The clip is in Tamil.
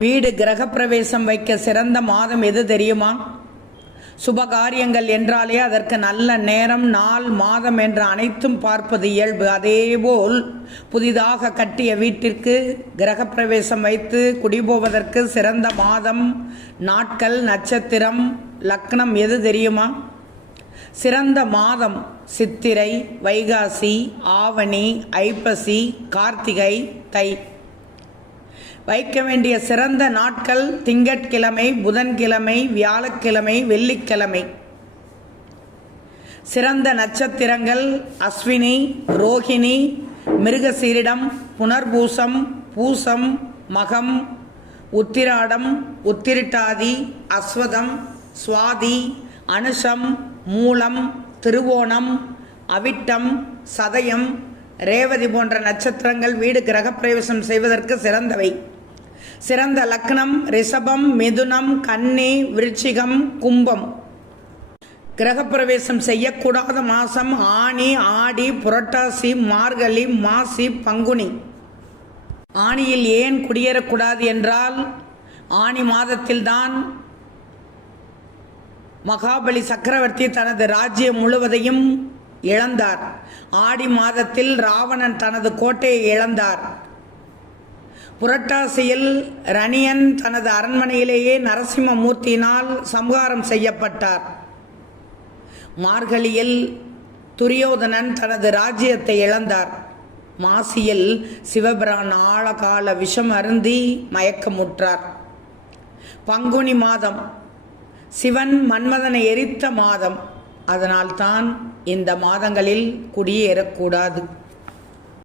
வீடு கிரகப்பிரவேசம் வைக்க சிறந்த மாதம் எது தெரியுமா? சுபகாரியங்கள் என்றாலே அதற்கு நல்ல நேரம், நாள், மாதம் என்ற அனைத்தும் பார்ப்பது இயல்பு. அதேபோல் புதிதாக கட்டிய வீட்டிற்கு கிரகப்பிரவேசம் வைத்து குடிபோவதற்கு சிறந்த மாதம், நாட்கள், நட்சத்திரம், லக்னம் எது தெரியுமா? சிறந்த மாதம் சித்திரை, வைகாசி, ஆவணி, ஐப்பசி, கார்த்திகை, தை. வைக்க வேண்டிய சிறந்த நாட்கள் திங்கட்கிழமை, புதன்கிழமை, வியாழக்கிழமை, வெள்ளிக்கிழமை. சிறந்த நட்சத்திரங்கள் அஸ்வினி, ரோகிணி, மிருகசீரிடம், புனர்பூசம், பூசம், மகம், உத்திராடம், உத்திரட்டாதி, அஸ்வதம், சுவாதி, அனுஷம், மூலம், திருவோணம், அவிட்டம், சதயம், ரேவதி போன்ற நட்சத்திரங்கள் வீடு கிரகப்பிரவேசம் செய்வதற்கு சிறந்தவை. சிறந்த லக்னம் ரிஷபம், மிதுனம், கன்னி, விருச்சிகம், கும்பம். கிரகப்பிரவேசம் செய்யக்கூடாத மாதம் ஆனி, ஆடி, புரட்டாசி, மார்கழி, மாசி, பங்குனி. ஆனியில் ஏன் குடியேறக்கூடாது என்றால், ஆனி மாதத்தில்தான் மகாபலி சக்கரவர்த்தி தனது ராஜ்யம் முழுவதையும் இழந்தார். ஆடி மாதத்தில் ராவணன் தனது கோட்டையை இழந்தார். புரட்டாசியில் ரணியன் தனது அரண்மனையிலேயே நரசிம்மமூர்த்தியினால் சம்ஹாரம் செய்யப்பட்டார். மார்கழியில் துரியோதனன் தனது ராஜ்யத்தை இழந்தார். மாசியில் சிவபிரான் ஆழகால விஷம் அருந்தி மயக்கமுற்றார். பங்குனி மாதம் சிவன் மன்மதனை எரித்த மாதம். அதனால்தான் இந்த மாதங்களில் குடியேறக்கூடாது.